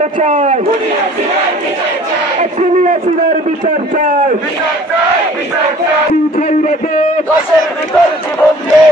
বিচার চাই, খুনি হাসিনার বিচার চাই, পিছাই রেখে দশের ভিতর জীবন দে।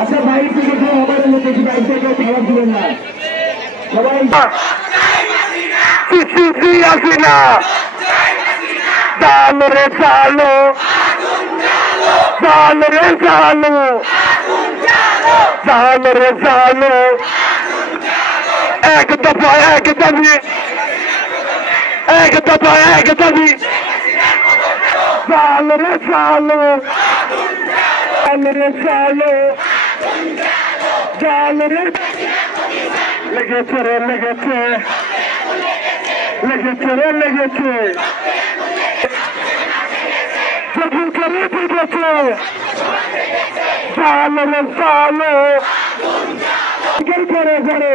আচ্ছা বাইরে থেকে কেউ আমাদের মধ্যে বাইরে থেকে খাবার দিবেন না সবাই। হাসিনা চালো রে চালো, চালো রে চালো, চালো রে চালো, এক দফা এক দাবি, এক দফা এক দাবি, চালো রে চালো, চালো রে চালো, চালো রে। লেগেছে রে লেগেছে, লেগেছে রে লেগেছে, যখন করে বুঝেছে, চালো রে চালো, ঘরে ঘরে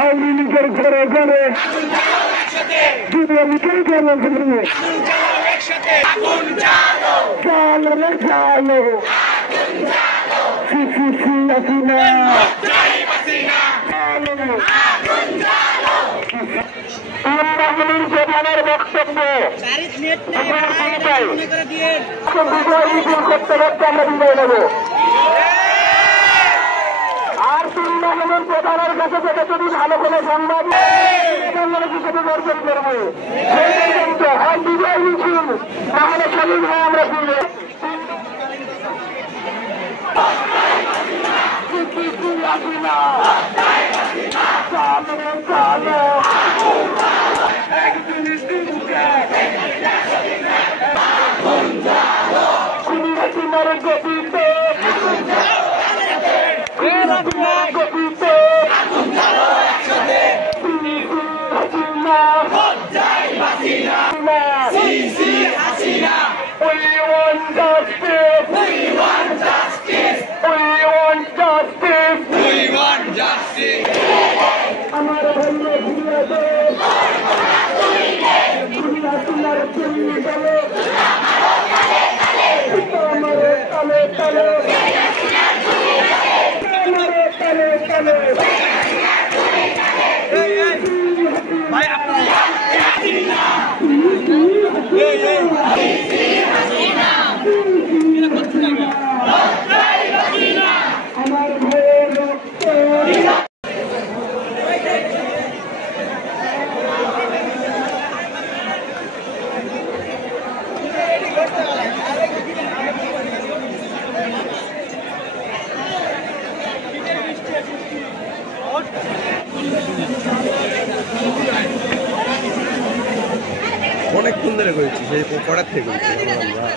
আওয়ামী লীগের ঘরে ঘরে যুবলীগের ঘরে ঘরে চালো রে চালো, হাসিনা প্রধানের বক্তব্য করতে করতে আমরা বিদায় নেব। আর তৃণমূলের প্রধানের কাছে থেকে যদি ভালো কোনো সংবাদ হিসেবে বর্জন করবো হয় বিজয় মিছিল, তাহলে স্বাধীন হয়ে আমরা ফিরবো। গতিতে গতিতে আমার ভাইয়ে ঘুরিয়ে দে, ঘুরিয়া তোমার চুরি গেলে আমার তালে তালে, আমার তালে তালে ভাই আপনার আমার ভাইয়ের রক্ত অনেকক্ষণ ধরে করেছি, সেই কটার থেকে করেছি আমরা।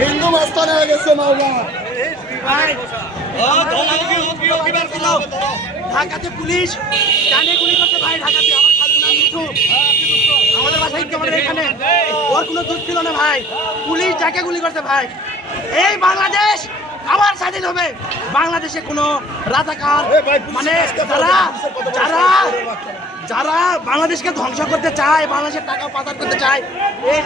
হিন্দু মাস্তান হয়ে গেছে মাওলা। ঢাকাতে পুলিশ জানে গুলি করতে ভাই, ঢাকাতে আমার খালুর নাম মিঠু, আমাদের বাসায় আমাদের এখানে, ওর কোনো দোষ ছিল না ভাই, পুলিশ যাকে গুলি করতে ভাই। এই বাংলাদেশ আবার স্বাধীন হবে, বাংলাদেশে কোনো রাজাকার মানে যারা যারা বাংলাদেশকে ধ্বংস করতে চায়, বাংলাদেশের টাকা পাচার করতে চায়, এই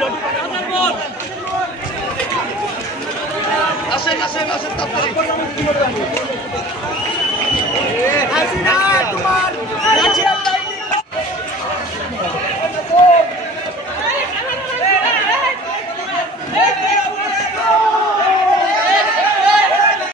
তোমার